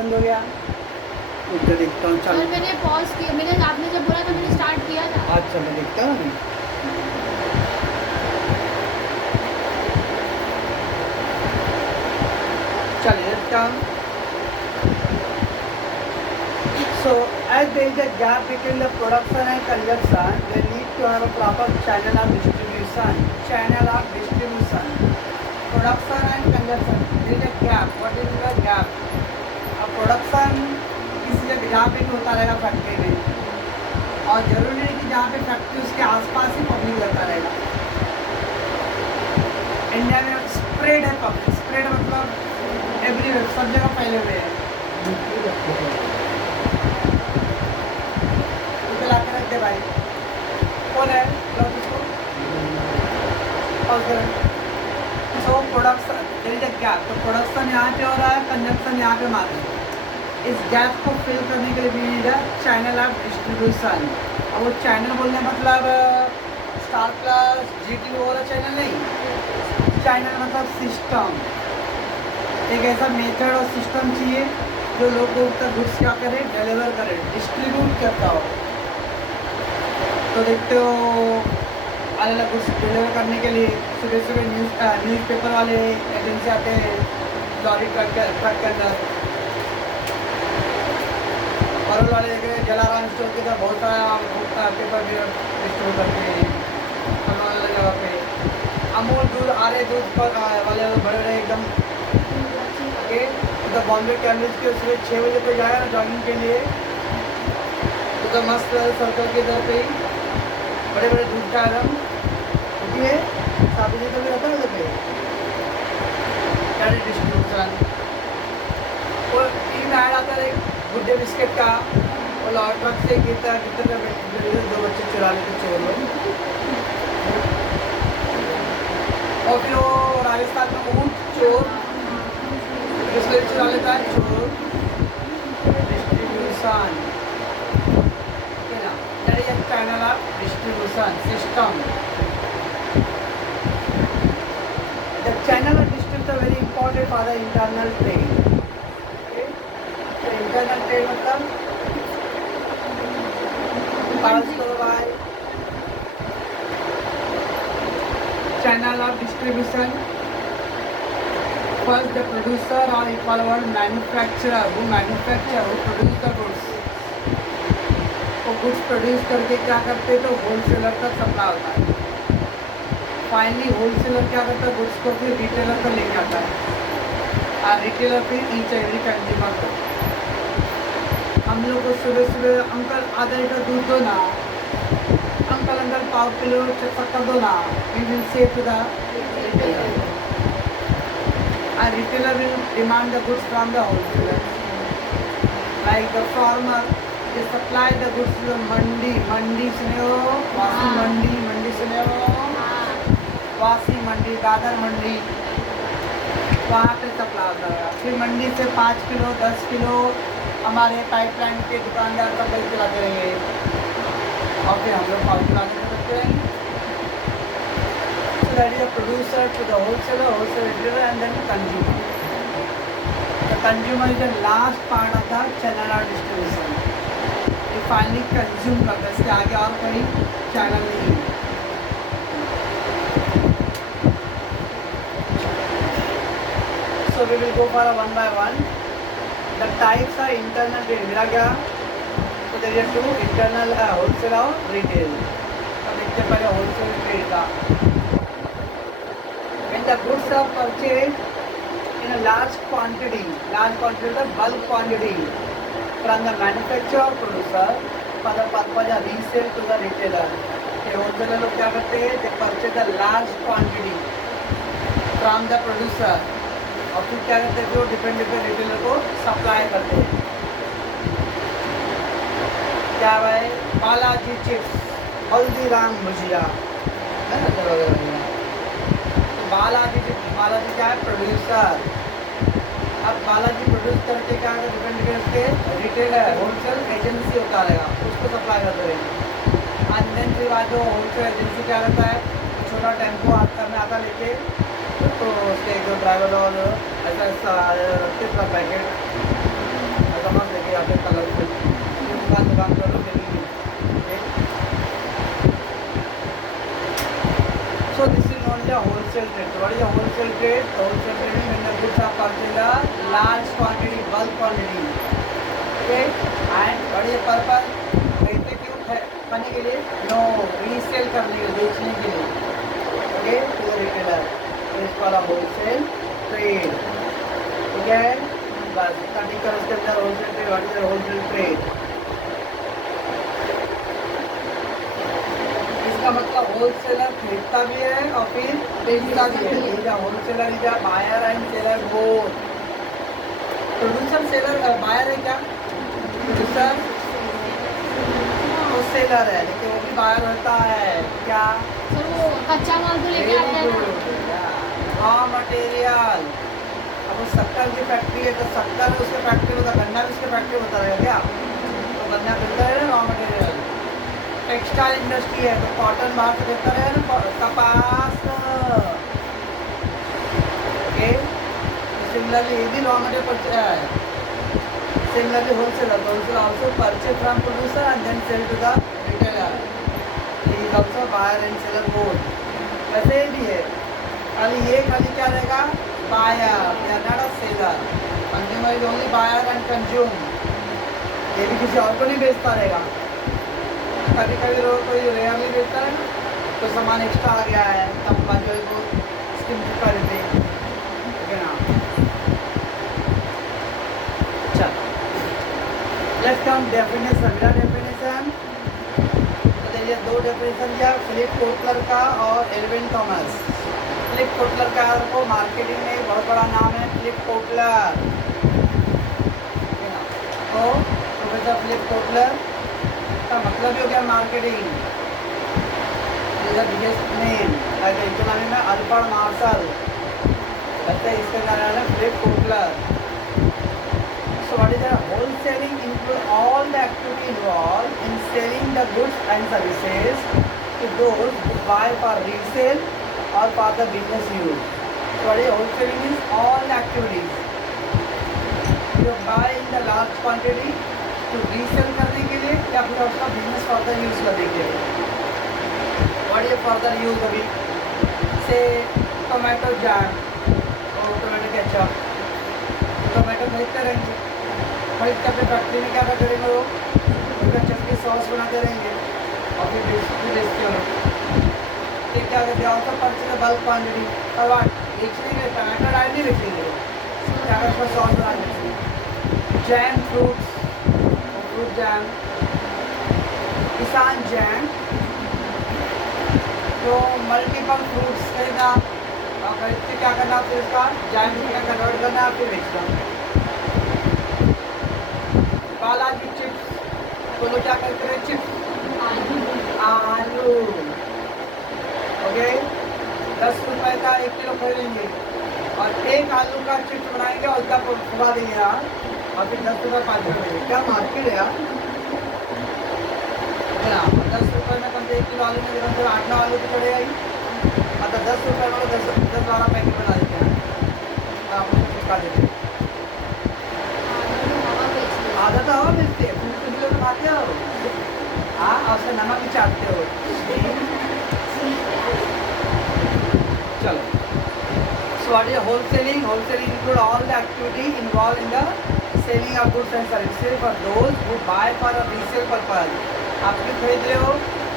बंद हो गया? उधर देखता हूँ, सर चलो। मैंने पॉज किया, मैंने आपने जब बोला था मैंने स्टार्ट किया था। अच्छा मैं देखता हूँ अभी। चलिए देखता हूँ। So as there is a gap between the production and consumption, they need to have a proper channel of distribution. Channel of distribution. Production and consumption. There is a gap. What is the gap? अब production किसी जगह जहाँ पे भी होता रहेगा factory में, और जरूरी नहीं कि जहाँ पे फैक्ट्री उसके आसपास ही पब्लिक रहता रहेगा। इंडिया में स्प्रेड है पब्लिक, स्प्रेड मतलब एवरीवेयर, सब जगह फैले हुए हैं। ला के रख दे भाई, कौन है उसको so production there is a gap, तो प्रोडक्शन यहाँ पे हो रहा है, कंजप्शन यहाँ पे मार रहा है। इस गैप को फिल करने के लिए भी नीड है चैनल ऑफ डिस्ट्रीब्यूशन। अब वो चैनल बोलने मतलब स्टार प्लस GT वाला चैनल नहीं, चैनल मतलब सिस्टम, एक ऐसा मेथड और सिस्टम चाहिए जो लोगों तक गुड्स क्या करे, डिलीवर करे, डिस्ट्रीब्यूट करता हो। तो देखते हो अलग अलग कुछ डिलीवर करने के लिए सुबह सुबह न्यूज़पेपर वाले एजेंसी आते हैं लॉरी ट्रक के अंदर, और वाले जलाराम स्टोर के अंदर बहुत सारा पेपर भी डिस्ट्रीब्यूट करते हैं अलग अलग जगह पे। अमूल दूध, आर्य दूध वाले बड़े बड़े एकदम के उधर बॉम्बे कैम्ब्रिज के सुबह 6 बजे पे जाए जॉगिंग के लिए, उधर मस्त सर्कल के इधर पे ही बड़े बड़े दूध का एकदम होती है, 7 बजे तक रहता है उधर पे कैंडी डिस्ट्रीब्यूशन। और टीम ऐड आता है गुड डे बिस्किट का, और लॉरी ट्रक से गिरता गिरता 2 बच्चे चुरा लेते चोर लोग, और फिर वो राजस्थान में ऊँट चोर बिस्किट चुरा लेता है चोर। Distribution channel of distribution system. The channel of distribution is very important for the internal trade. Okay? So internal trade मतलब पास करो भाई। Channel of distribution. First the producer or equal word manufacturer, who manufacture, who produce the goods. Goods produce करके क्या करते तो wholesaler तक supply होता है। फाइनली होलसेलर क्या करता है, गुड्स को फिर रिटेलर तक लेके आता है, और रिटेलर फिर ईच एवरी कंज्यूमर को। हम लोग को सुबह सुबह अंकल आधा लीटर दूध दो ना, अंकल अंकल पाव किलो शक्कर दो ना, we will say to the retailer, और retailer will demand the goods from the wholesaler, like the farmer they supply the goods to the mandi, mandi सुने हो, वासी मंडी, मंडी सुने हो, वासी मंडी, दादर मंडी, वहाँ पे सप्लाई होता है। फिर मंडी से 5 किलो 10 किलो हमारे पाइपलाइन के दुकानदार सप्लाई चलाते रहेंगे, और फिर हम लोग पाव चलाते सकते रहेंगे। So that is a producer to the wholesaler, wholesaler retailer and then consumer. The consumer is the last part of the channel of distribution. Finally consume करता है, इसके आगे और कोई चैनल नहीं है। So we will go for one by one the types are internal trade. मेरा क्या तो देखिए 2 इंटरनल होलसेल और रिटेल। तो देखते पहले होलसेल ट्रेड का। When the goods are purchase in a large quantity the bulk quantity from the manufacturer or producer for the purpose of resale to the retailer. ये होलसेलर लोग क्या करते हैं, they purchase the large quantity from the producer, और फिर क्या करते हैं, जो डिफरेंट रिटेलर को सप्लाई करते हैं। क्या भाई, बालाजी चिप्स, हल्दीराम भुजिया है ना, तो बालाजी चिप्स, बालाजी क्या है, प्रोड्यूसर। अब बालाजी प्रोड्यूस करके क्या है, डिफरेंट के रिटेलर होलसेल एजेंसी होता रहेगा, उसको सप्लाई करते रहेंगे। एंड देन फिर आज जो होलसेल एजेंसी क्या करता है, छोटा टेम्पो आता में आता लेके, तो उसके एक ड्राइवर और ऐसा रखते पूरा पैकेट कस्टमर्स लेके आते हैं कलरफुल, दुकान पर लोग मिलेंगे। So this is only a wholesale trade. What is a wholesale trade? Wholesale trading when the goods are purchased a large quantity, bulk quantity. Okay. And what is the purpose? खरीदते क्यों करने के लिए? No, resell करने के लिए, बेचने के लिए. Okay, to the retailer. This is called a wholesale trade. ठीक है? बस इतना ठीक कर उसके अंदर wholesale trade. What is a wholesale trade? इसका मतलब होलसेलर खरीदता भी है और फिर बेचता भी है। Is a wholesaler, is a buyer and seller both. Producer seller buyer है क्या? प्रोड्यूसर तो सेलर है, लेकिन वो भी बायर होता है क्या? सर वो कच्चा माल तो लेके आते हैं रॉ मटेरियल। अब वो शक्कर की फैक्ट्री है तो शक्कर उसके फैक्ट्री होता है, गन्ना भी उसके फैक्ट्री होता रहेगा क्या? तो गन्ना मिलता है रॉ मटेरियल। टेक्सटाइल इंडस्ट्री है तो कॉटन बाहर से बेहतर है ना, कपास। ओके, सिमिलरली ये भी रॉ मटेरियल है। Similarly wholesaler also purchase from producer and then sell to the retailer. He is also buyer and seller both. वैसे भी है, खाली क्या रहेगा? Buyer, they are not a seller. Consumer is only buyer and consume. ये भी किसी और को नहीं बेचता रहेगा। कभी कभी लोग कोई रेयरली बेचता है ना, तो सामान एक्स्ट्रा आ गया है तब बाजू को स्किम कर देते हैं, ठीक है ना। चलो लेट्स कम डेफिनेशन। मेरा डेफिनेशन तो देखिए, दो डेफिनेशन दिया फिलिप कोटलर का और एल्विन थॉमस। फिलिप कोटलर का को मार्केटिंग में बहुत बड़ा नाम है, फिलिप कोटलर, ठीक है ना। तो प्रोफेसर फिलिप कोटलर का मतलब ही हो गया marketing. Is the biggest name like economy में अल्फ्रेड मार्शल, कहते हैं इसका नाम है Philip Kotler. So what is the wholesaling? Include all the activity involve in selling the goods and services to those who buy for resale और for the business use. So what is wholesaling? Is all activities you buy in the large quantity तो resale करने के लिए या फिर उसका business further use करने के लिए। What is further use? अभी से टोमेटो जैम और टोमेटो केचप, टोमेटो खरीदते रहेंगे, खरीद के अपने फैक्ट्री में क्या करेंगे वो उसका चटनी सॉस बनाते रहेंगे और फिर बेचते हो। फिर क्या करते हैं? ऑल्सो परचेज बल्क क्वान्टिटी और बेचने के लिए टमाटर डाल नहीं बेचेंगे, क्या उसका सॉस बना बेचेंगे। जैम, फ्रूट जैम, किसान जैम, तो मल्टीपल फ्रूट्स खरीदना और खरीद के क्या करना, फिर उसका जैम में कन्वर्ट करना, फिर बेचना। बालाजी चिप्स, तो लोग क्या करते हैं? चिप्स आलू, ओके, 10 रुपए का 1 किलो खरीदेंगे और एक आलू का चिप्स बनाएंगे और उसका खुला देंगे यार, और फिर 10 रुपये 5 रुपये। क्या मार्केट है यार? 10 रुपये में कम से 1 किलो आलू में कम से 8-9 आलू तो पड़ेगा ही, मतलब 10 रुपये में 10-12 पैकेट बना देते हैं, आप उसको चिपका देते हैं। आधा तो हवा बेचते हैं, कुछ किलो तो खाते हो, हाँ, और उसका नमक भी चाटते हो। चलो, so what is wholesaling? Wholesaling include all the activity involved in the selling of goods and services for those who buy for a resale purpose. आप क्यों खरीद रहे हो?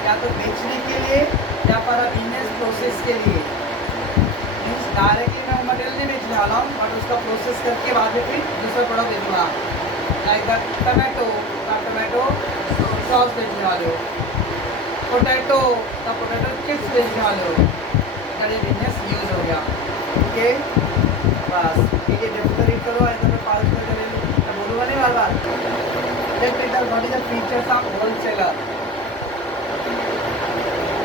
या तो बेचने के लिए या for a business process के लिए। मीन्स डायरेक्टली मैं मटेरियल नहीं बेचने वाला हूँ, बट उसका प्रोसेस करके बाद में फिर दूसरा प्रोडक्ट बेचूँगा। लाइक द टमाटो सॉस बेचने वाले हो, पोटैटो का पोटैटो चिप्स बेचने वाले हो, ये बिजनेस यूज हो गया। ओके, बस ठीक है, डेफिनेटली करो, ऐसा मैं पास कर मैं बोलूँगा नहीं बार बार। What is the features of wholesaler?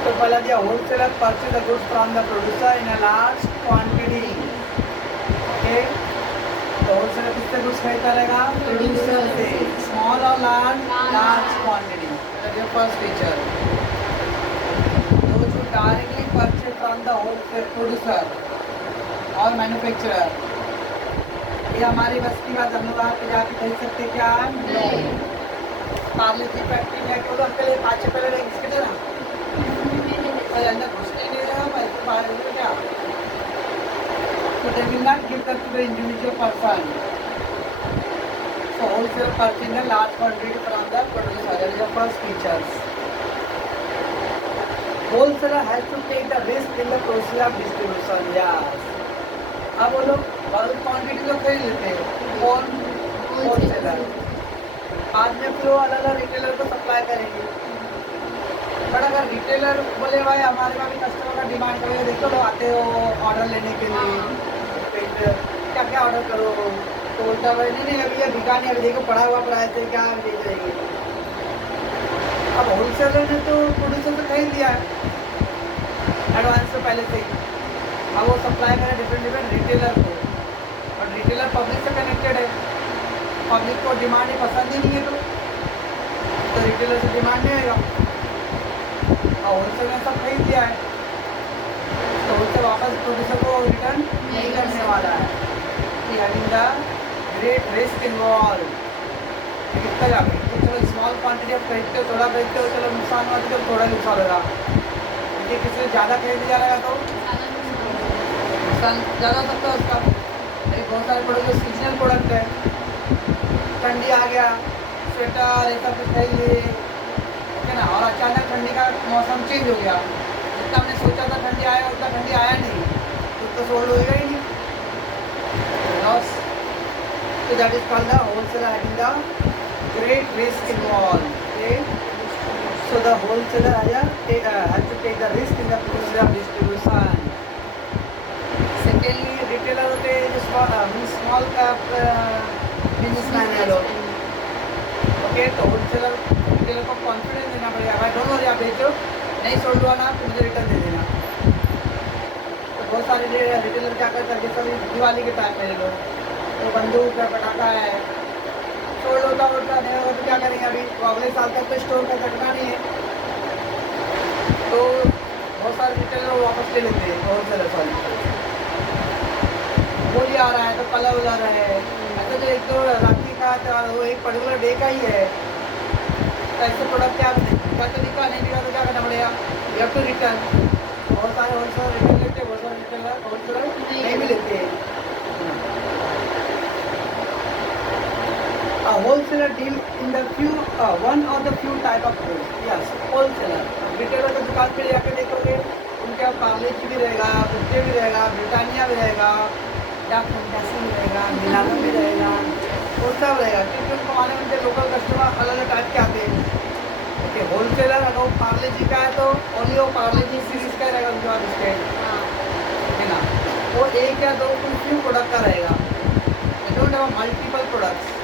तो पहला दिया wholesaler purchase the goods from the producer in a large quantity. Okay, तो होलसेलर किससे गुड्स खरीदता रहेगा? प्रोड्यूसर से। स्मॉल और large quantity, that is first feature. Those who directly purchase from the wholesale producer और मैन्युफैक्चरर। ये हमारी बस की बात, हम लोग वहाँ पे जाके खरीद सकते क्या? नहीं। पार्ले जी फैक्ट्री में क्यों लोग पहले 5 छः पहले बिस्किट है ना, और अंदर घुसने नहीं रहा मैं तो बाहर हो क्या? So they will not give that to the individual person. So wholesale purchasing a large quantity from the producer. That is the first features. Wholesaler has to take the risk in the process of distribution. Yes. अब वो लोग bulk quantity तो खरीद लेते हैं, कौन? Wholesaler. बाद में फिर वो अलग अलग रिटेलर को सप्लाई करेंगे। बट अगर रिटेलर बोले भाई हमारे पास भी कस्टमर का डिमांड करेगा, देखो लोग आते हो ऑर्डर लेने के लिए, फिर क्या क्या ऑर्डर करो, तो बोलता भाई नहीं नहीं अभी ये बिका नहीं, अभी देखो पड़ा हुआ प्राइस है क्या ले जाएंगे। अब होलसेलर ने तो प्रोड्यूसर से खरीद दिया है एडवांस से पहले से ही, अब वो सप्लाई करें डिफरेंट रिटेलर को, और रिटेलर पब्लिक से कनेक्टेड है, पब्लिक को डिमांड ही पसंद ही नहीं है तो रिटेलर से डिमांड नहीं आएगा, और होलसेलर ने सब खरीद दिया है तो होलसेल वापस प्रोड्यूसर को रिटर्न नहीं करने वाला है। Having the great risk involve, कितना जाए तो चलो स्मॉल क्वांटिटी आप खरीदते हो, थोड़ा खरीदते हो, चलो नुकसान हुआ तो थोड़ा नुकसान होगा, क्योंकि किसी ने ज़्यादा खरीद जा रहा तो नुकसान ज़्यादा हो सकता है उसका। लेकिन बहुत सारे प्रोडक्ट जो सीजनल प्रोडक्ट है, ठंडी आ गया स्वेटर ये सब खरीद लिए, ओके ना, और अचानक ठंडी का मौसम चेंज हो गया, जितना हमने सोचा था ठंडी आया उतना ठंडी आया नहीं, तो सोल्ड होएगा ही नहीं, loss. So that is called the wholesaler having the great risk involved. Okay? So the wholesaler has to take the risk in the process of distribution. Secondly, retailer होते हैं जो small cap businessman है लोग, okay, तो wholesaler retailer को confidence देना पड़ेगा, भाई डोंट वरी आप बेचो, नहीं सोल्ड हुआ ना तो मुझे रिटर्न दे देना। तो बहुत सारे रिटेलर क्या करते हैं, जैसे अभी दिवाली के टाइम में लोग तो बंदूक है पटाखा है सोल्ड होता नहीं होगा तो क्या करेंगे, अभी तो अगले साल तक तो स्टोर में रखना नहीं है, तो बहुत सारे रिटेलर वापस ले लेते हैं होलसेलर वाले, होली आ रहा है तो कलर उधर है, ऐसे जो एक तो राखी का वो एक पर्टिकुलर डे का ही है, तो ऐसे प्रोडक्ट क्या तो दिखा नहीं दिखा तो क्या करना पड़ेगा, यू हैव टू रिटर्न। बहुत सारे होलसेलर रिटर्न लेते हैं, बहुत सारे रिटेलर होलसेलर नहीं भी लेते हैं। A wholesaler deal in the one of the few type of goods. Yes, wholesaler. Retailer की दुकान पे जाकर देखोगे उनके यहाँ पार्ले जी भी रहेगा, गुड्डे भी रहेगा, ब्रिटानिया भी रहेगा, या फंटासी भी रहेगा, मिलानो भी रहेगा, वो सब रहेगा, क्योंकि उनको माने उनके लोकल कस्टमर अलग अलग टाइप के आते हैं। ओके, होलसेलर अगर वो पार्ले जी का है तो ओनली वो पार्ले जी सीरीज का रहेगा उनके पास बिस्किट, है ना, वो एक या दो कुछ फ्यू प्रोडक्ट का रहेगा, don't have multiple products.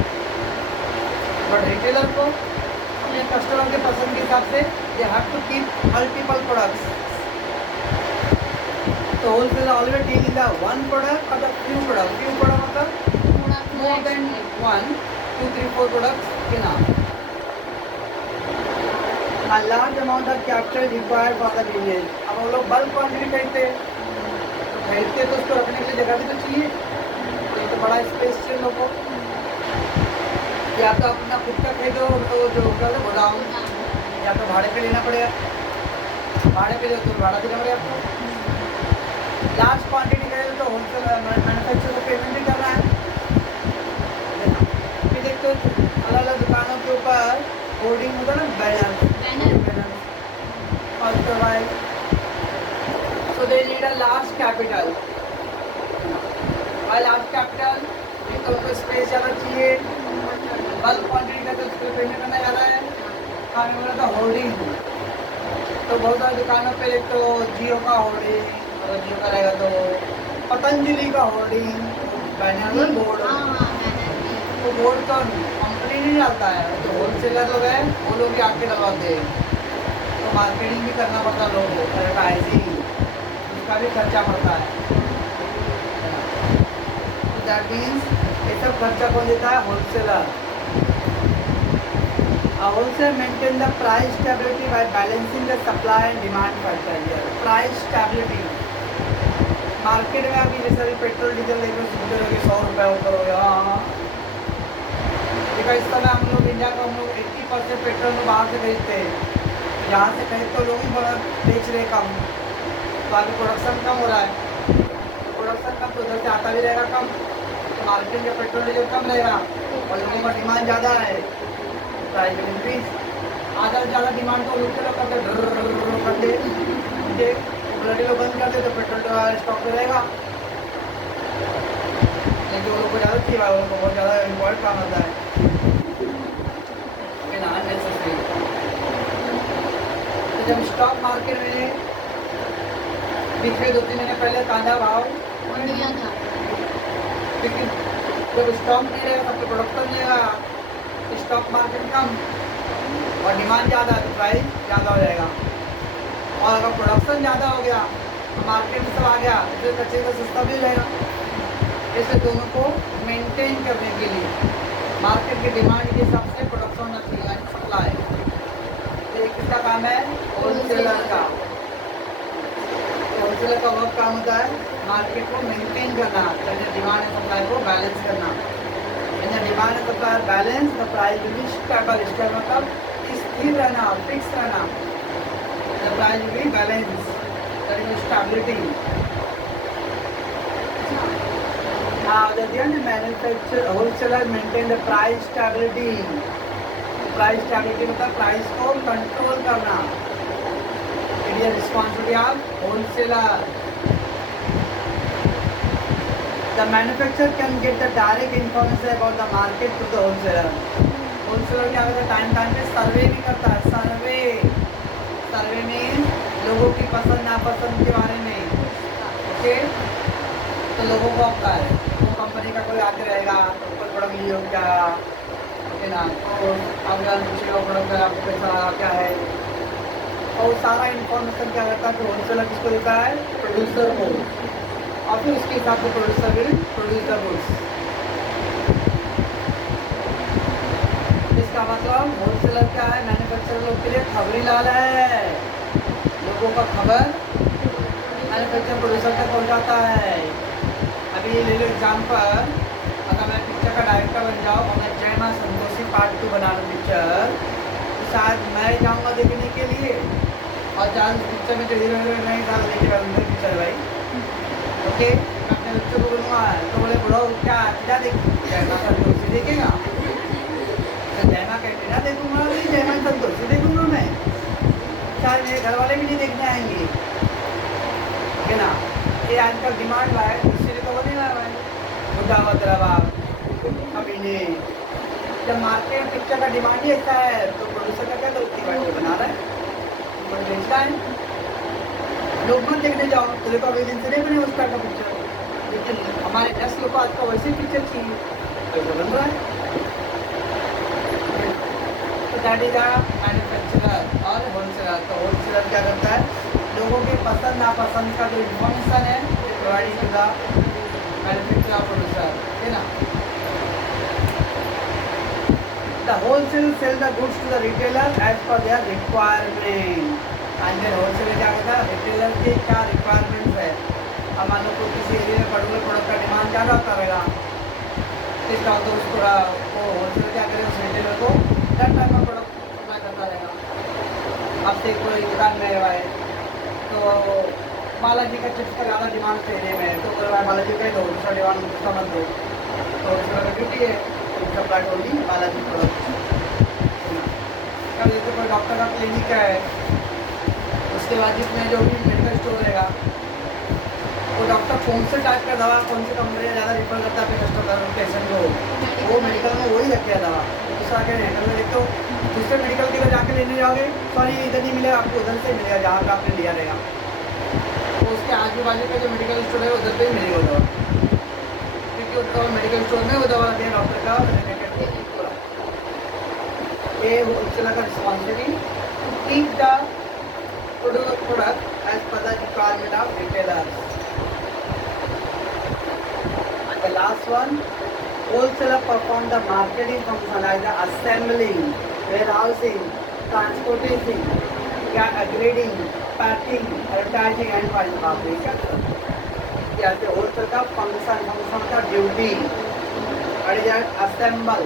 But retailer को अपने कस्टमर के पसंद के हिसाब से they have to keep multiple products. तो wholesaler always deal in the one product और द फ्यू प्रोडक्ट मतलब मोर देन 1 2 3 4 प्रोडक्ट्स के नाम। A large amount of capital required for the business. अब वो लोग बल्क क्वांटिटी खरीदते तो उसको रखने के लिए जगह भी तो चाहिए, तो बड़ा स्पेस चाहिए लोगों को, या तो अपना खुद का खरीदो तो जो होगा गोदाम, या तो भाड़े पे लेना पड़ेगा, भाड़े पे तो भाड़ा देना पड़ेगा आपको। लार्ज क्वांटिटी करें तो होलसेल मैन्युफैक्चर को पेमेंट भी करना है। फिर देखते अलग अलग दुकानों के ऊपर होर्डिंग होता है ना, बैनर और provide, so they need a large capital, और लार्ज कैपिटल तो उनको स्पेस ज़्यादा चाहिए, बल्क क्वांटिटी का तो उसको पेमेंट करना ज़्यादा है। हमें बोला था होर्डिंग, तो बहुत सारी दुकानों पे एक तो जियो का होर्डिंग, अगर जियो का रहेगा तो पतंजलि का होर्डिंग, बैनर बोर्ड, तो बोर्ड तो कंपनी नहीं डालता है, तो होलसेलर लोग हैं वो लोग भी आके डलवाते हैं, तो मार्केटिंग भी करना पड़ता है लोगों को, एडवर्टाइजिंग उसका भी खर्चा पड़ता है। तो दैट मीन्स ये सब खर्चा कौन देता है? Wholesaler. Wholesale maintain the price stability by balancing the supply and demand factor here. Price stability market में अभी जैसे अभी पेट्रोल डीजल लेकर सुनते रहोगे 100 रुपये ऊपर हो गया। हाँ, इस समय हम लोग इंडिया का 80% पेट्रोल में बाहर से खरीदते हैं। यहाँ से खरीद तो लोग ही बड़ा बेच रहे कम, तो आगे प्रोडक्शन कम हो रहा है। प्रोडक्शन कम तो उधर से आता भी रहेगा कम, तो मार्केट में पेट्रोल डीजल कम रहेगा और लोगों का डिमांड ज़्यादा है, प्राइस विल इंक्रीज। आधा से ज़्यादा डिमांड तो लोग करते करते ब्लडी लोग बंद करते तो पेट्रोल स्टॉक में रहेगा। लेकिन वो लोग को ज़्यादा चाहिए, वो लोग को बहुत ज़्यादा इम्पोर्टेंट काम आता है। तो जब स्टॉक मार्केट में पिछले 2-3 महीने पहले ताज़ा भाव, बढ़िया था। लेकिन जब स्टॉक नहीं रहेगा तब तो प्रोडक्शन रहेगा, स्टॉक मार्केट कम और डिमांड ज़्यादा तो प्राइस ज़्यादा हो जाएगा। और अगर प्रोडक्शन ज़्यादा हो गया तो मार्केट में सब आ गया तो कच्चे का सस्ता भी हो जाएगा। इससे दोनों को मेंटेन करने के लिए मार्केट के डिमांड के हिसाब से प्रोडक्शन होना चाहिए, यानी सप्लाई। तो एक किसका काम है? होलसेलर का। होलसेलर का वर्क काम होता है मार्केट को मेंटेन करना, यानी डिमांड एंड सप्लाई को बैलेंस करना। यानी demand and supply balance, the price will be stable. Stable मतलब स्थिर रहना, फिक्स रहना। The price will be balance, that is stability. At the end, manufacturer wholesaler maintain the price stability. Price stability मतलब price को control करना। It is responsibility of wholesaler. The manufacturer can get the direct information about the market to the wholesaler. Wholesaler क्या करता है? Time पे सर्वे भी करता है। सर्वे में लोगों की पसंद नापसंद के बारे में, ओके, तो लोगों को आता है वो कंपनी का कोई आके रहेगा तो ऊपर प्रोडक्ट लियो क्या, ओके ना, तो अगला पूछेगा प्रोडक्ट का आपको कैसा लगा क्या है, और सारा इन्फॉर्मेशन क्या रहता है कि होलसेलर किसको देता है? प्रोड्यूसर को, और फिर उसके हिसाब से producer will produce the goods. इसका मतलब होलसेलर क्या है? मैन्युफैक्चरर लोग के लिए खबरी लाल है। लोगों का खबर मैन्युफैक्चर प्रोड्यूसर तक पहुँचाता है। अभी ले लो एग्जाम्पल, अगर मैं पिक्चर का डायरेक्टर बन जाऊँ और मैं जय मां संतोषी पार्ट 2 बना लूँ पिक्चर, तो शायद मैं जाऊँगा देखने के लिए, और चार पिक्चर में जो हीरो हीरोइन नहीं था देखिए पिक्चर भाई, ओके, मैं अपने बच्चों को बोलूँगा तो बोले बुढ़ो क्या देख जय मां संतोषी देखेगा, तो जय मां कैटरीना देखूँगा नहीं, जय मां संतोषी देखूँगा मैं, शायद मेरे घर वाले भी नहीं देखने आएंगे, है ना। ये आजकल डिमांड है, इसलिए तो वो नहीं रहा है बुढ़ा हुआ तेरा बाप अभी नहीं। जब मार्केट में पिक्चर का डिमांड ही अच्छा है तो प्रोड्यूसर का क्या गलती है? वो बना रहा है, वो बेचता है। लोग मत देखने जाओ, तेरे को अगले दिन से नहीं बने उस तरह का पिक्चर, लेकिन हमारे 10 लोग को आज का वैसे पिक्चर चाहिए तो बन रहा है। तो दैट इज अ मैन्युफैक्चरर और होलसेलर। तो होलसेलर क्या करता है? लोगों के पसंद नापसंद का जो इन्फॉर्मेशन है provide to the manufacturer producer, है ना। The wholesale sell the goods to the retailer as per their requirement. And then wholesaler क्या करता है? रिटेलर के क्या रिक्वायरमेंट्स है। अब मान लो किसी एरिया में पर्टिकुलर प्रोडक्ट का डिमांड ज़्यादा होता रहेगा, इस टाइम तो उसको होलसेलर क्या करेगा? उस रिटेलर को दैट टाइप का प्रोडक्ट सप्लाई करता रहेगा। अब से कोई दुकान में है तो बालाजी का चिप्स का ज़्यादा डिमांड थे एरिया में, तो बालाजी का ही दो, दूसरा डिमांड दूसरा मत दो, तो उसका ड्यूटी है सप्लाई ओनली बालाजी प्रोडक्ट। कल जैसे कोई डॉक्टर का क्लिनिक है, उसके बाद जिसमें जो भी मेडिकल स्टोर रहेगा वो डॉक्टर कौन से टाइप का दवा कौन सी कंपनी ज़्यादा रिफर करता है अपने कस्टमर पेशेंट को, वो मेडिकल में वही रखे दवा। दूसरा क्या हैंडल में देखो, दूसरे मेडिकल की जाके लेने जाओगे, सॉरी इधर नहीं मिलेगा आपको, उधर से मिलेगा जहाँ का आपने लिया रहेगा, तो उसके आजू बाजू का जो मेडिकल स्टोर है उधर पे ही मिलेगा वो दवा, क्योंकि वो मेडिकल स्टोर में वो दवा रखी है डॉक्टर का रिलेटेड पूरा। ये होलसेलर का responsibility to keep the product as per the requirement of retailers. The last one, wholesaler perform the marketing function like the assembling, warehousing, transporting, grading, packing, advertising and fabrication. कहते हैं wholesale का function का duty. What is assemble?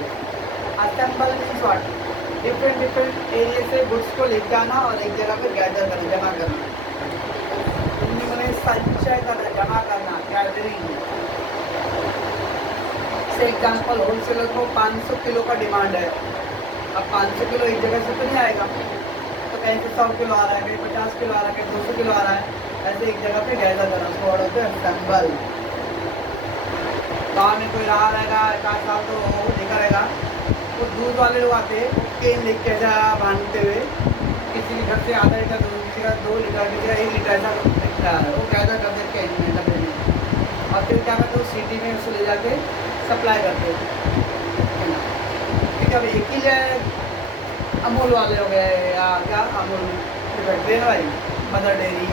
Assemble means what? Different area से goods को लेके आना और एक जगह पे गैदर करना, जमा करना। उन्होंने संचय करना, जमा करना, गैदरिंग। से एग्जाम्पल होलसेलर को 500 किलो का डिमांड है। अब 500 किलो एक जगह से तो नहीं आएगा, तो कहीं से 100 किलो आ रहा है, कहीं 50 किलो आ रहा है, कहीं 200 किलो आ रहा है। ऐसे एक जगह पे गैदर करना, उसको ऑर्डर पे असेंबल। गाँव में कोई रहा रहेगा 4 साल तो वो देखा रहेगा, वो दूध वाले लोग आते हैं केन लेके ऐसा बांधते हुए, किसी के घर से आधा लीटर दूध, किसी का 2 लीटर, किसी का 1 लीटर ऐसा दिखता है, वो गैदर करते केन में डब्बे में, और फिर क्या करते हैं सिटी में उसको ले जाके सप्लाई करते हैं। ठीक है, अब एक ही है अमूल वाले हो गए या क्या अमूल फैक्ट्री है भाई, मदर डेयरी,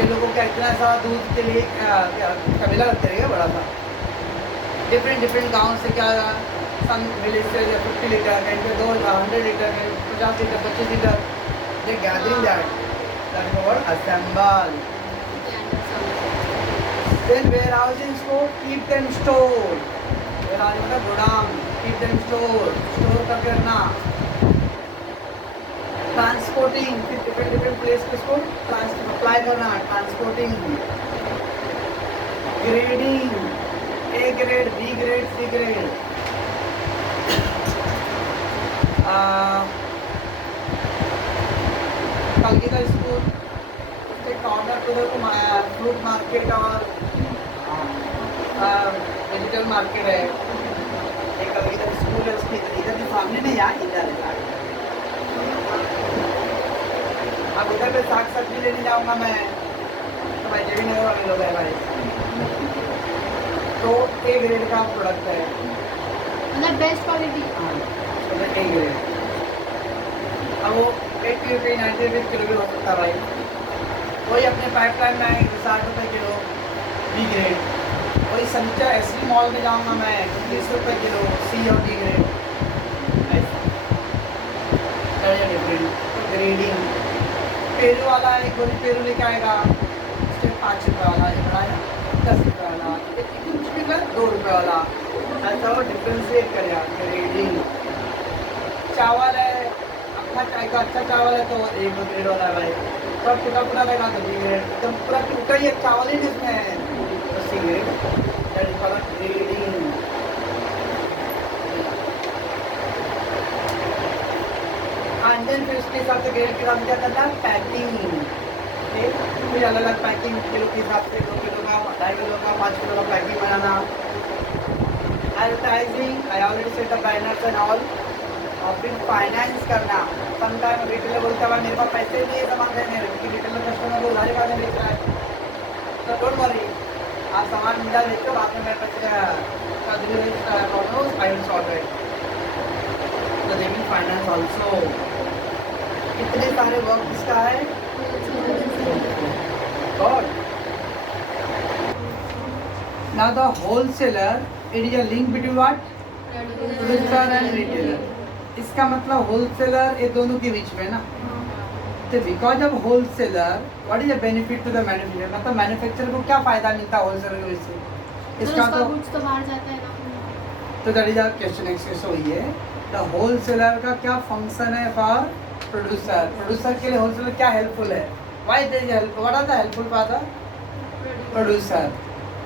इन लोगों को क्या इतना सारा दूध के लिए क्या कबीला रखते रहेगा बड़ा सा। डिफरेंट गाँव से क्या सम विलेज से 50 लीटर, कहीं पे 200 लीटर, कहीं 50 लीटर, 25 लीटर, ये gathering that word assemble. Then warehousing scope, keep them stored. Warehousing मतलब गोदाम, keep them stored, store करके रखना। Transporting, different place पे इसको supply करना, transporting। Grading, A grade, B grade, C grade। कल का स्कूल कॉर्नर पे उधर को फ्रूट मार्केट और वेजिटेबल मार्केट है, एक इधर स्कूल है, उसके इधर भी सामने नहीं यार, इधर है। अब उधर पे साग सब्जी लेने जाऊंगा मैं, तो भाई जेबी नगर वाले लोग है भाई, तो ए ग्रेड का प्रोडक्ट है, मतलब बेस्ट क्वालिटी। हाँ मतलब ए ग्रेड। अब वो 80 रुपये 90 रुपये किलो भी हो सकता है भाई। वही अपने पाइपलाइन में आएंगे 60 रुपये किलो बी ग्रेड। वही संचा एसली मॉल में जाऊंगा मैं 30 रुपये किलो सी और डी ग्रेड। ऐसा डिफरेंट ग्रेडिंग। पेरू वाला एक गोली पेरू लेके आएगा, उसके 5 रुपये वाला, ये बड़ा है 10 रुपये वाला, एक कुछ भी कर 2 रुपये वाला, ऐसा वो डिफ्रेंशिएट करेगा ग्रेडिंग। चावल है, अच्छा चाय का अच्छा चावल है तो एक ग्रेड वाला है भाई, सब टूटा रहेगा तो बी ग्रेड, एकदम पूरा टूटा ही एक चावल ही नहीं इसमें है तो C grade. That is called grading. And then फिर उसके हिसाब से ग्रेड के हिसाब से क्या करना है, पैकिंग। फिर अलग अलग पैकिंग किलो के हिसाब से 2 किलो का, 2.5 किलो का, 5 किलो का packing banana. Advertising, I already said the banners and all. और फिर फाइनेंस करना। समटाइम रिटेलर बोलता है मेरे पास पैसे नहीं है सामान देने, क्योंकि रिटेलर कस्टमर को उधारी बाद में बेच रहा है, तो डोंट वरी, आप सामान मिला बेच कर बाद में मेरे पैसे का delivery problem I will solve it. तो दे विल फाइनेंस ऑल्सो। कितने सारे वर्क इसका है God. Now the wholesaler, it is a link between what, producer and retailer. इसका मतलब होलसेलर ये दोनों के बीच में ना, तो because of wholesaler what is the benefit to the manufacturer, मतलब मैन्युफैक्चरर को क्या फायदा मिलता है होलसेलर की वजह से, इसका तो बाहर जाता है ना। तो that is our question express हुई है। द होलसेलर का क्या फंक्शन है फॉर प्रोड्यूसर, प्रोड्यूसर के लिए होलसेलर क्या हेल्पफुल है, why they help, what are the helpful for the producer.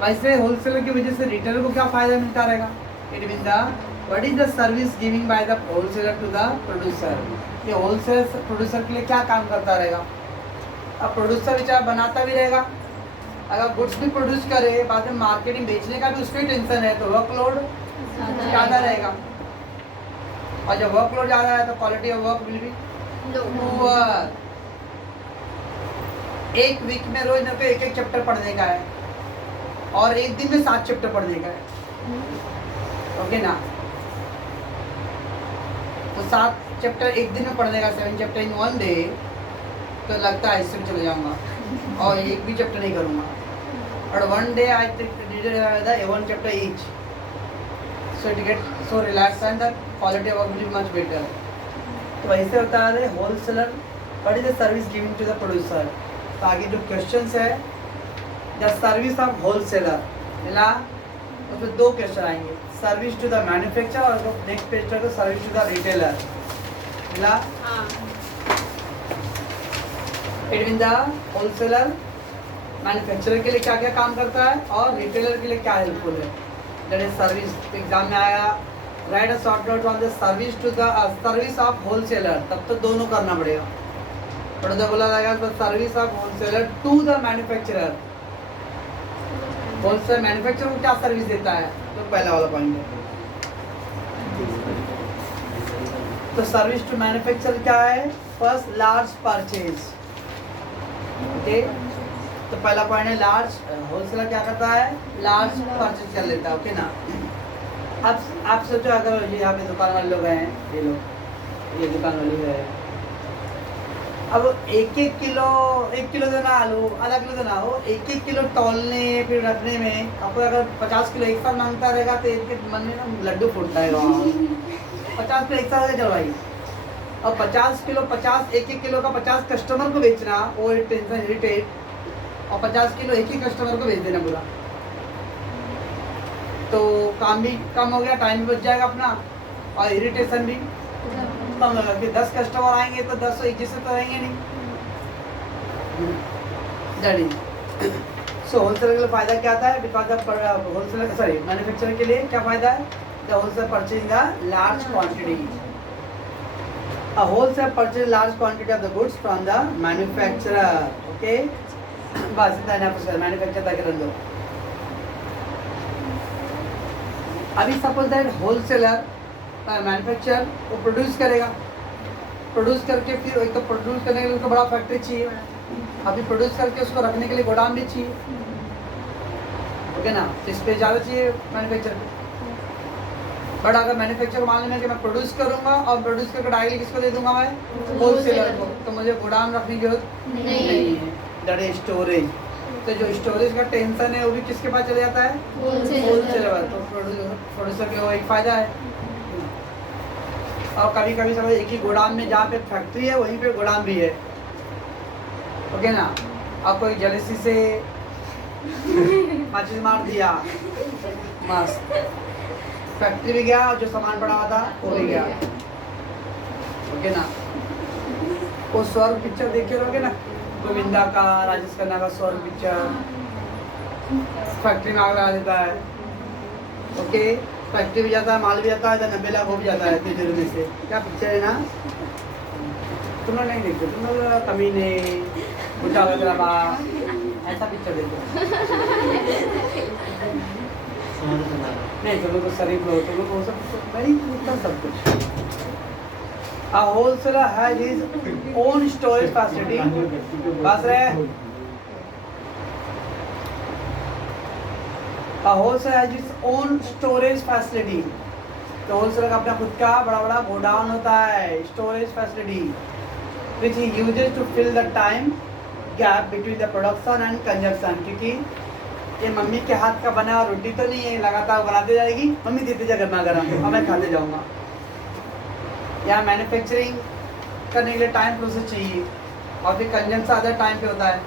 वैसे होलसेलर की वजह से रिटेलर को क्या फायदा मिलता रहेगा, it mean the what is the service giving by the wholesaler to the producer. ये होलसेलर प्रोड्यूसर के लिए क्या काम करता रहेगा, अब प्रोड्यूसर बेचारा बनाता भी रहेगा, अगर गुड्स भी प्रोड्यूस करे बाद में मार्केटिंग बेचने का भी उसको ही टेंशन है, तो वर्कलोड ज़्यादा रहेगा, और जब वर्कलोड ज़्यादा है तो quality of work will be poor. एक वीक में रोज न तो एक चैप्टर पढ़ने का है और एक दिन में 7 चैप्टर पढ़ने का है, ओके ना, तो 7 चैप्टर एक दिन में पढ़ने का, 7 चैप्टर इन 1 डे, तो लगता है इससे चले जाऊंगा और एक भी चैप्टर नहीं करूंगा, और 1 day I did 1 chapter each, so it get so relax and the quality of work will be much better. तो ऐसे होता है wholesaler, what is the service giving to the producer. तो आगे जो क्वेश्चंस है द सर्विस ऑफ होलसेलर मिला, उसमें दो क्वेश्चन आएंगे, सर्विस टू द मैन्युफैक्चरर और नेक्स्ट पेज पर सर्विस टू द रिटेलर मिला। हाँ it mean the wholesaler manufacturer के लिए क्या क्या काम करता है और रिटेलर के लिए क्या हेल्पफुल है। That is service. एग्जाम में आया write a short note on the service to the service of wholesaler, तब तो दोनों करना पड़ेगा। थोड़ा सा बोला जाएगा the service of wholesaler to the manufacturer, wholesale manufacturer को क्या सर्विस देता है, तो पहला वाला पॉइंट है। तो सर्विस टू मैन्युफैक्चरर क्या है, फर्स्ट लार्ज परचेज, ओके। तो पहला पॉइंट है लार्ज, होलसेलर क्या करता है, लार्ज परचेज कर लेता है, ओके ना। अब आप सोचो अगर ये यहाँ पे दुकान वाले लोग हैं, ये लोग, ये दुकान वाली है, अब एक किलो देना आलू, आधा किलो देना हो, एक किलो तौलने फिर रखने में आपको अगर 50 किलो एक साथ मांगता रहेगा तो इनके मन में ना लड्डू फूटता है। 50 किलो एक साथ चल भाई, और 50 किलो 50 एक किलो का 50 कस्टमर को बेचना, वो टेंशन इरिटेट, और 50 किलो एक ही कस्टमर को बेच देना पूरा, तो काम भी कम हो गया, टाइम भी बच जाएगा अपना, और इरिटेशन भी कम होगा कि 10 कस्टमर आएंगे तो 10 एक जैसे तो रहेंगे नहीं। सो होलसेलर के लिए फायदा क्या आता है, because of wholesaler sorry manufacturer के लिए क्या फायदा है, the wholesaler purchase the large quantity, a wholesaler purchase large quantity of the goods from the manufacturer, okay. बस इतना ना पूछा, मैन्युफैक्चरर तक रख दो। अभी सपोज दैट होलसेलर मैन्युफैक्चर वो प्रोड्यूस करेगा, प्रोड्यूस करके फिर एक तो प्रोड्यूस करने के लिए उसको बड़ा फैक्ट्री चाहिए, अभी प्रोड्यूस करके उसको रखने के लिए गोदाम भी चाहिए, ओके ना, तो स्पेस ज़्यादा चाहिए मैन्युफैक्चर को। बट अगर मैन्युफैक्चर को मान लेना कि मैं प्रोड्यूस करूँगा और प्रोड्यूस करके डायरेक्टली किसको दे दूंगा, मैं होलसेलर को, तो मुझे गोदाम रखने की जरूरत नहीं है, दैट इज स्टोरेज। तो जो स्टोरेज का टेंशन है वो भी किसके पास चले जाता है, होलसेलर। तो प्रोड्यूसर के वो एक फ़ायदा है। और कभी कभी समझ एक ही गोदाम में जहाँ पे फैक्ट्री है वहीं पे गोदाम भी है, ओके ना। अब कोई जलसी से माचिस मार दिया, मस्त, फैक्ट्री भी गया और जो सामान पड़ा हुआ था वो भी गया, ओके ना। वो स्वर्ग पिक्चर देखे रहोगे ना, गोविंदा का, राजेश खन्ना का स्वर्ग पिक्चर, फैक्ट्री में आग लगा देता है, ओके। फैक्ट्री भी जाता है, माल भी जाता है, तो 90 लाख हो भी जाता है तिजोरी में से। क्या पिक्चर है ना, तुम लोग नहीं देखते, तुम लोग कमीने, बुढ़ा बा, ऐसा पिक्चर देखो। नहीं तुम लोग तो शरीफ लोग, तुम लोग को सब नहीं दिखता सब कुछ। A wholesaler has his own storage facility, बस रहे। A wholesaler has its own storage facility, तो होलसेलर का अपना खुद का बड़ा बड़ा गोडाउन होता है, storage facility, which he uses to fill the time gap between the production and consumption। क्योंकि ये मम्मी के हाथ का बना हुआ रोटी तो नहीं है, लगातार बनाते जाएगी, मम्मी देते जा गर्मा गर्म और मैं खाते जाऊँगा। यहाँ मैन्युफैक्चरिंग करने के लिए टाइम प्रोसेस चाहिए, और फिर कंजम्पशन अदर टाइम पे होता है,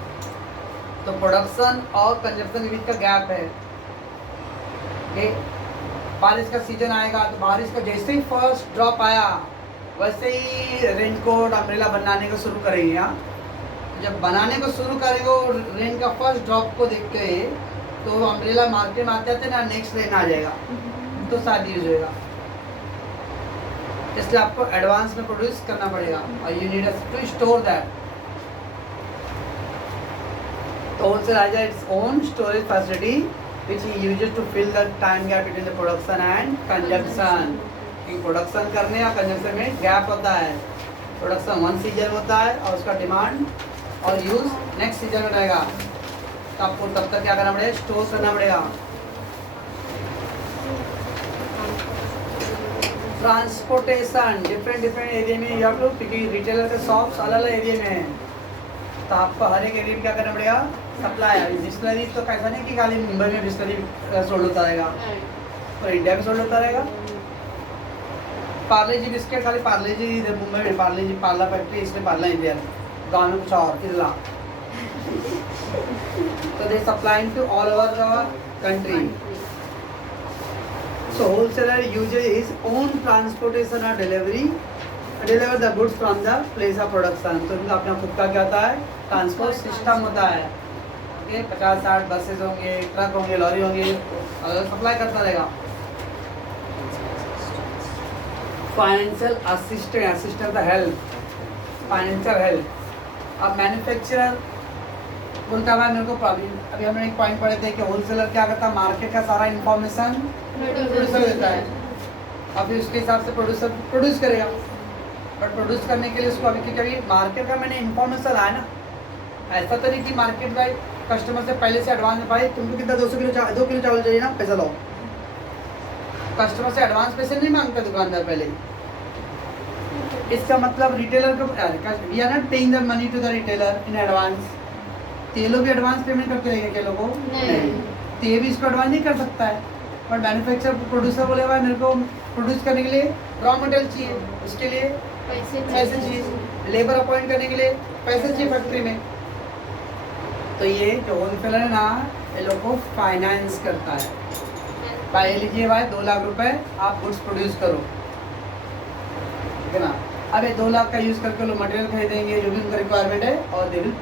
तो प्रोडक्शन और कंजम्पशन के बीच का गैप है। बारिश का सीजन आएगा तो बारिश का जैसे ही फर्स्ट ड्रॉप आया वैसे ही रेनकोट अम्ब्रेला बनाने को शुरू करेंगे। यहाँ जब बनाने को शुरू करेंगे रेन का फर्स्ट ड्रॉप को देख के, तो अम्ब्रेला मार्केट में आते आते ना नेक्स्ट रेन आ जाएगा, तो शायद यूज होएगा। इसलिए आपको एडवांस में प्रोड्यूस करना पड़ेगा, और you need to store that. तो होलसेल आ जाए its own storage facility which he uses to fill the time gap between the production and consumption। Production करने या कंजम्पशन में गैप होता है, प्रोडक्शन वन सीजन होता है और उसका डिमांड और यूज नेक्स्ट सीजन में रहेगा, तो आपको तब तक क्या करना पड़ेगा, स्टोर करना पड़ेगा। ट्रांसपोर्टेशन डिफरेंट एरिया में या फिर क्योंकि रिटेलर के शॉप्स अलग अलग एरिया में है, तो आपको हर एक एरिया में क्या करना पड़ेगा, सप्लाई। बिस्लरी तो कैसा नहीं कि खाली मुंबई में बिस्लरी सोल्ड होता रहेगा और इंडिया में सोल्ड होता रहेगा। पार्ले जी बिस्किट खाली पार्ले जी इधर मुंबई में पार्ले जी पार्ला फैक्ट्री, इसलिए पार्ला इंडिया, गाँव में कुछ और इधला So they supplying to all over the country. So wholesaler uses his own transportation or deliver the goods from the place of production. तो उनका अपना खुद का क्या होता है, ट्रांसपोर्ट सिस्टम होता है. ओके, 50-60 बसेस होंगे, ट्रक होंगे, लॉरी होंगे, अलग सप्लाई करता रहेगा. Financial assistant the help, financial help. अब मैन्युफैक्चरर बोलता है मेरे को प्रॉब्लम. अभी हमने एक पॉइंट पढ़े थे कि होलसेलर क्या करता है, मार्केट का सारा इंफॉर्मेशन प्रोड्यूसर देता है. और फिर उसके हिसाब से प्रोड्यूसर प्रोड्यूस करेगा. बट प्रोड्यूस करने के लिए उसको अभी कभी मार्केट का मैंने इन्फॉर्मेशन आया ना, ऐसा तो नहीं कि मार्केट भाई कस्टमर से पहले से एडवांस, भाई तुमको कितना 2 किलो चावल चाहिए ना, पैसा लो. कस्टमर से एडवांस पैसे नहीं मांगता दुकानदार पहले. इसका मतलब रिटेलर को we are not paying the money to the retailer in advance. ये लोग भी एडवांस पेमेंट करते रहेंगे क्या लोगों? नहीं. तो ये भी इसको एडवांस नहीं कर सकता है. बट मैन्युफैक्चर प्रोड्यूसर बोले भाई मेरे को प्रोड्यूस करने के लिए रॉ मटेरियल चाहिए, उसके लिए पैसे चाहिए, लेबर अपॉइंट करने के लिए पैसे चाहिए फैक्ट्री में. तो ये जो होलसेलर है ना, ये लोग को फाइनेंस करता है. भाई लीजिए भाई 2 लाख रुपए आप गुड्स प्रोड्यूस करो, ठीक है ना. अब ये 2 लाख का यूज़ करके लोग मटेरियल खरीदेंगे जो भी उनका रिक्वायरमेंट है, और दे विल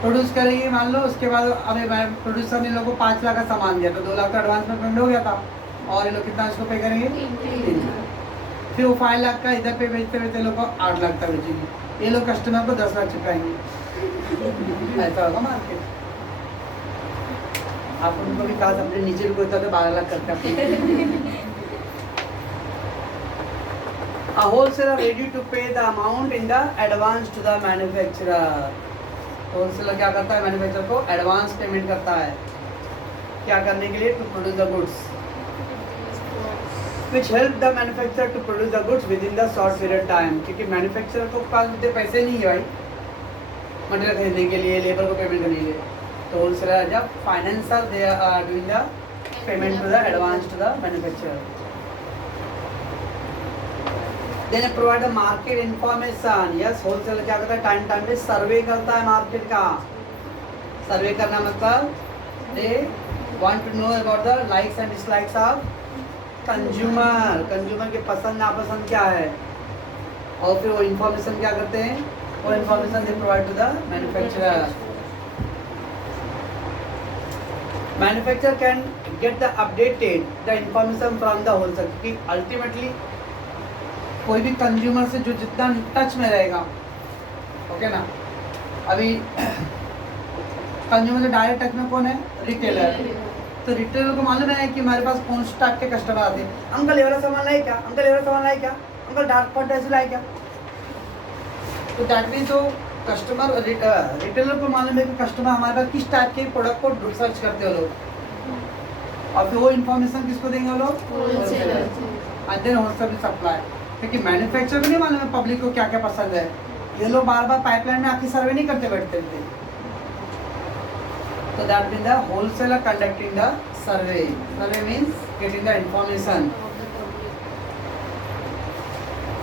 प्रोड्यूस करेंगे. मान लो उसके बाद अभी प्रोड्यूसर ने लोगों को 5 लाख का सामान दिया, तो 2 लाख का एडवांस में पेमेंट हो गया था, और ये लोग कितना इसको पे करेंगे, 3 लाख. फिर वो 5 लाख का इधर पे बेचते बेचते लोग को 8 लाख का बेचेंगे. ये लोग कस्टमर को 10 लाख चुकाएंगे. ऐसा होगा मार्केट. आप उनको भी कहा अपने नीचे भी कोई तो 12 लाख करते हैं. A wholesaler ready to pay the amount in the advance to the manufacturer. Wholesaler क्या करता है, मैन्युफैक्चरर को एडवांस पेमेंट करता है. क्या करने के लिए? To produce the goods, which help the manufacturer to produce the goods within the short period time. क्योंकि मैन्युफैक्चरर को पास उतने पैसे नहीं है भाई मटेरियल खरीदने के लिए, लेबर को पेमेंट करने के लिए. तो होलसेलर जब financer they are doing the payment to the advance to the manufacturer. Then provide the market information. Yes, wholesaler क्या करता है, टाइम पे सर्वे करता है मार्केट का. सर्वे करना मतलब they want to know about the likes and dislikes of consumer के पसंद नापसंद क्या है, और फिर वो इंफॉर्मेशन क्या करते हैं, वो information they provide to the manufacturer. Manufacturer can get the updated the information from the wholesaler. क्योंकि अल्टीमेटली कोई भी कंज्यूमर से जो जितना टच में रहेगा, ओके ना. अभी कंज्यूमर से डायरेक्ट टच में कौन है, रिटेलर. तो रिटेलर को मालूम है कि हमारे पास कौन सा टाइप के कस्टमर आते हैं. अंकल ये वाला सामान लाए क्या, अंकल ये वाला सामान लाए क्या, अंकल डार्क पॉट ऐसे लाए क्या. तो दैट मीन जो कस्टमर रिटेलर को मालूम है कि कस्टमर हमारे पास किस टाइप के प्रोडक्ट को सर्च करते हो लोग, और फिर वो इन्फॉर्मेशन किसको देंगे वो लोग, wholesaler. And then wholesaler supply. क्योंकि मैन्युफैक्चरर को नहीं मालूम है पब्लिक को क्या क्या पसंद है. ये लोग बार बार पाइपलाइन में आके सर्वे नहीं करते बैठते थे. तो that mean the wholesaler conducting the survey. Survey means getting the information.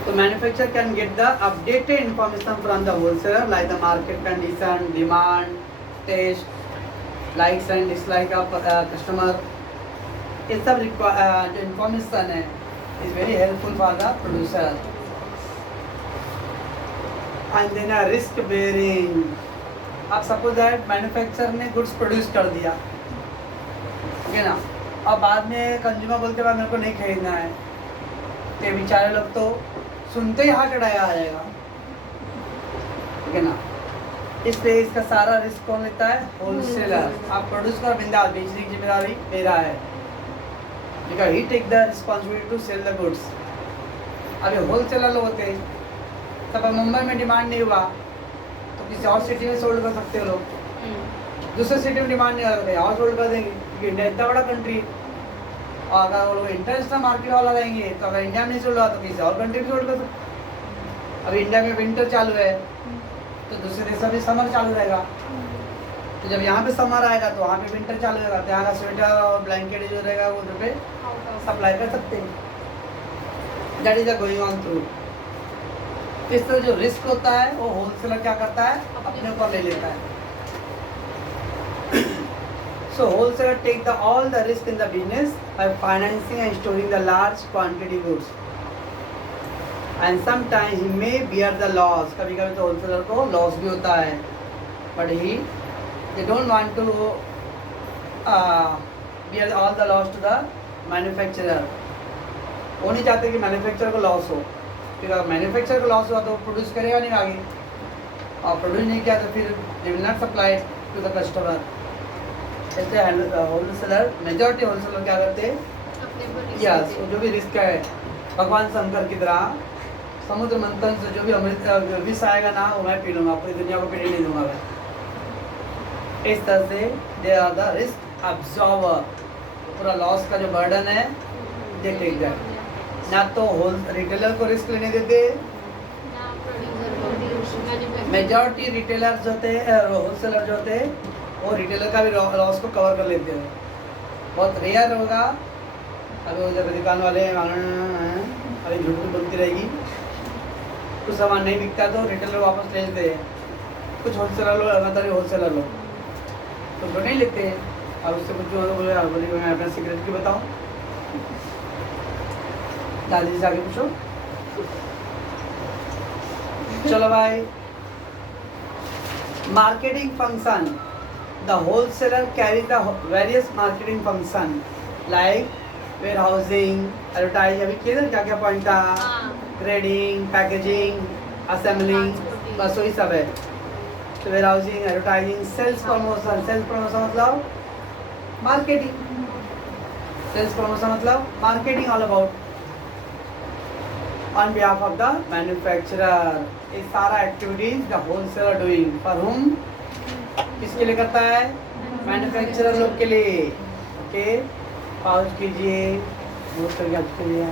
तो manufacturer can get the updated information from the wholesaler like the market condition, demand, taste, likes and dislike of customer. ये सब जो information है is very helpful for the producer. And then a risk bearing. अब suppose that manufacturer ने goods produce कर दिया, ठीक है ना. अब बाद में कंज्यूमर बोलते हैं मेरे को नहीं खरीदना है, तो बेचारे लोग तो सुनते ही हाथ अड़ाया आ जाएगा, ठीक है ना. इसलिए इसका सारा रिस्क कौन लेता है, होलसेलर. आप प्रोड्यूस कर बिंदास, बेचने की जिम्मेदारी मेरा है, because he take the responsibility to sell the goods. अभी होलसेलर लोग होते हैं, तब मुंबई में डिमांड नहीं हुआ तो किसी और सिटी में सोल्ड कर सकते हो लोग. दूसरे सिटी में डिमांड नहीं होगा और सोल्ड कर देंगे, क्योंकि इंडिया इतना बड़ा कंट्री. और अगर वो लोग इंटरनेशनल मार्केट वाला रहेंगे तो अगर इंडिया में नहीं सोल्ड हुआ तो किसी और कंट्री में सोल्ड कर सकते. अभी इंडिया में विंटर चालू है तो दूसरे देशों में समर चालू रहेगा. तो जब यहाँ पे समर आएगा तो वहाँ पे विंटर चालू होगा, तो यहाँ का स्वेटर और ब्लैंकेट जो रहेगा वो उधर पे सप्लाई कर सकते हैं. That is going on through. इस तरह जो रिस्क होता है वो होलसेलर क्या करता है, अपने ऊपर ले लेता है। So wholesaler take all the risk in the business by financing and storing the large quantity goods. And sometimes he may bear the loss. कभी कभी तो होलसेलर को लॉस भी होता है, but they don't want to bear all the loss to the manufacturer. वो नहीं चाहते कि मैन्युफैक्चरर को लॉस हो, फिर अगर मैन्युफैक्चरर को लॉस हुआ तो प्रोड्यूस करेगा नहीं आगे, और प्रोड्यूस नहीं किया तो फिर they will not supply to the customer. इसलिए होलसेलर, मेजॉरिटी होलसेलर क्या करते हैं, अपने ऊपर risk यस, लेते हैं। जो भी रिस्क है, भगवान शंकर की तरह समुद्र मंथन से जो भी अमृत विष आएगा ना, वो मैं पी लूँगा, पूरी दुनिया को पीने नहीं दूंगा मैं। इस तरह से they are the risk absorber, पूरा लॉस का जो बर्डन है दे टेक दैट। ना तो रिटेलर को रिस्क लेने देते, ना प्रोड्यूसर को मैन्युफैक्चर। मेजॉरिटी रिटेलर जो होते हैं, होलसेलर जो होते हैं, वो रिटेलर का भी लॉस को कवर कर लेते हैं। बहुत रेयर होगा अभी वो जब दुकान वाले अभी झूठ भी बोलती रहेगी, कुछ सामान नहीं बिकता तो रिटेलर वापस ले लेते हैं। कुछ होलसेलर लोग, मतलब होलसेलर लोग तो नहीं लेते हैं, और उससे कुछ बोले मैं अपना सीक्रेट क्यों बताऊँ, दादी से आगे पूछो। चलो भाई, marketing function, the wholesaler carries the various marketing function like warehousing, advertising, अभी क्लियर क्या क्या पॉइंट था, हाँ। Grading, packaging, assembling, Transporting। बस वही सब है। तो warehousing, advertising, sales promotion, sales promotion मतलब मार्केटिंग, सेल्स प्रमोशन मतलब marketing all about on behalf of the manufacturer. ये सारा activities the wholesaler doing for whom, किसके लिए करता है, मैन्युफैक्चरर लोग के लिए। ओके, पाउच कीजिए, नोट करके आपके लिए।